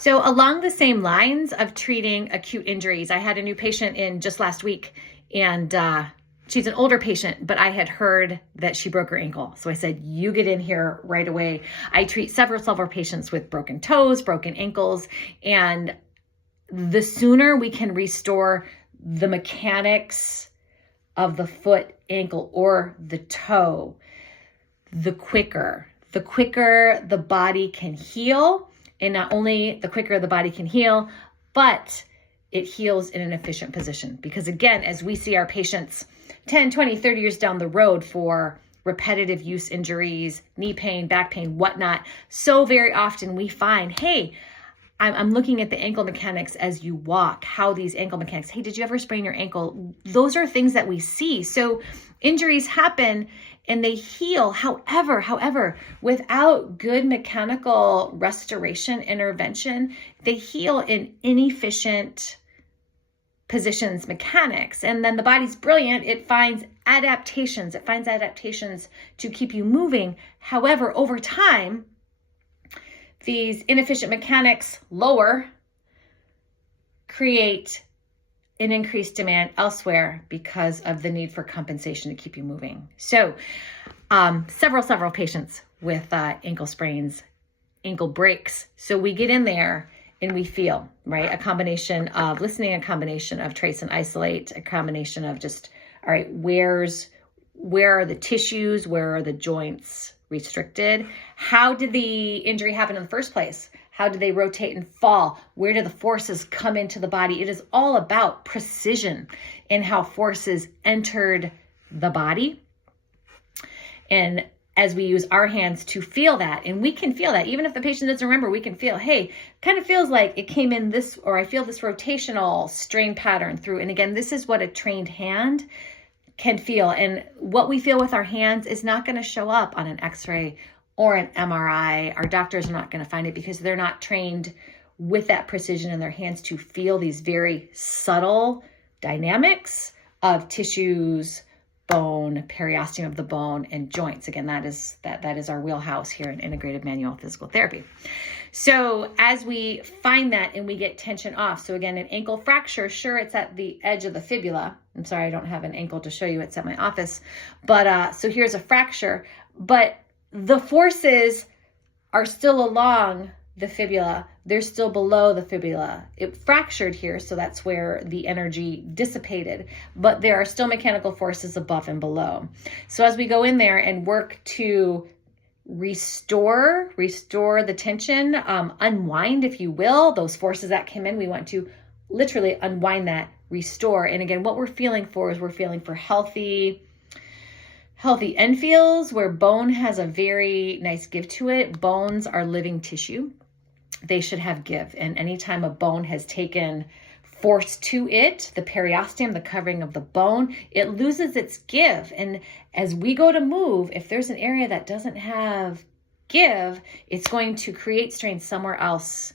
So along the same lines of treating acute injuries, I had a new patient in just last week, and she's an older patient, but I had heard that she broke her ankle. So I said, you get in here right away. I treat several patients with broken toes, broken ankles, and the sooner we can restore the mechanics of the foot, ankle, or the toe, the quicker the body can heal. And not only the quicker the body can heal, but it heals in an efficient position. Because again, as we see our patients 10, 20, 30 years down the road for repetitive use injuries, knee pain, back pain, whatnot, so very often we find, hey, I'm looking at the ankle mechanics as you walk, how these ankle mechanics, hey, did you ever sprain your ankle? Those are things that we see. So injuries happen and they heal. However, without good mechanical restoration intervention, they heal in inefficient positions, mechanics. And then the body's brilliant. It finds adaptations. To keep you moving. However, over time, these inefficient mechanics create an increased demand elsewhere because of the need for compensation to keep you moving. So several patients with ankle sprains, ankle breaks. So we get in there and we feel, right? A combination of listening, a combination of trace and isolate, a combination of just, all right, where are the tissues? Where are the joints restricted? How did the injury happen in the first place? How do they rotate and fall? Where do the forces come into the body? It is all about precision in how forces entered the body. And as we use our hands to feel that, and we can feel that, even if the patient doesn't remember, we can feel, hey, kind of feels like it came in this, or I feel this rotational strain pattern through. And again, this is what a trained hand can feel. And what we feel with our hands is not going to show up on an x-ray or an MRI. Our doctors are not going to find it because they're not trained with that precision in their hands to feel these very subtle dynamics of tissues, bone, periosteum of the bone, and joints. Again, that is our wheelhouse here in integrated manual physical therapy. So as we find that and we get tension off, so again, an ankle fracture, sure, it's at the edge of the fibula. I'm sorry, I don't have an ankle to show you. It's at my office. But so here's a fracture, but the forces are still along the fibula. They're still below the fibula. It fractured here, so that's where the energy dissipated, but there are still mechanical forces above and below. So as we go in there and work to restore the tension, unwind, if you will, those forces that came in, we want to literally unwind that, restore. And again, what we're feeling for is we're feeling for healthy end feels, where bone has a very nice give to it. Bones are living tissue. They should have give. And anytime a bone has taken force to it, the periosteum, the covering of the bone, it loses its give. And as we go to move, if there's an area that doesn't have give, it's going to create strain somewhere else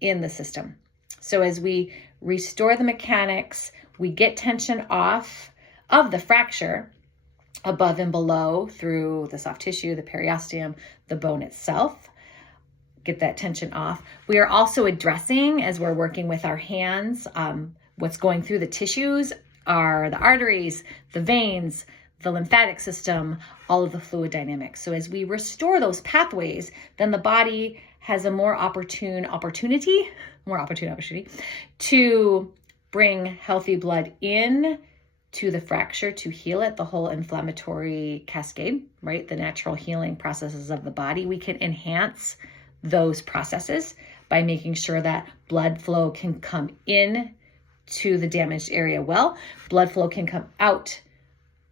in the system. So as we restore the mechanics, we get tension off of the fracture above and below through the soft tissue, the periosteum, the bone itself. Get that tension off. We are also addressing, as we're working with our hands, what's going through the tissues are the arteries, the veins, the lymphatic system, all of the fluid dynamics. So as we restore those pathways, then the body has a more opportunity to bring healthy blood in to the fracture to heal it, the whole inflammatory cascade, right? The natural healing processes of the body. We can enhance those processes by making sure that blood flow can come in to the damaged area well. Blood flow can come out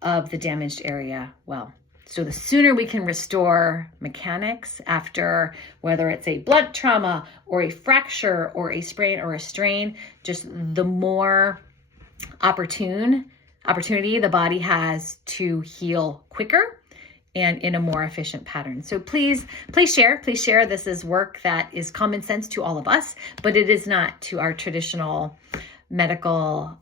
of the damaged area well. So the sooner we can restore mechanics after, whether it's a blunt trauma or a fracture or a sprain or a strain, just the more opportunity the body has to heal quicker and in a more efficient pattern. So please share. This is work that is common sense to all of us, but it is not to our traditional medical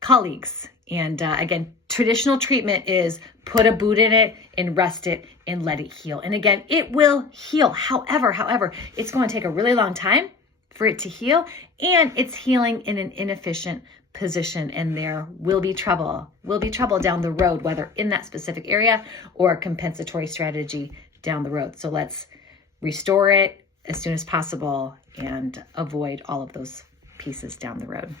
colleagues. And again, traditional treatment is put a boot in it and rest it and let it heal. And again, it will heal. However, it's going to take a really long time for it to heal, and it's healing in an inefficient position, and there will be trouble down the road, whether in that specific area or a compensatory strategy down the road. So let's restore it as soon as possible and avoid all of those pieces down the road.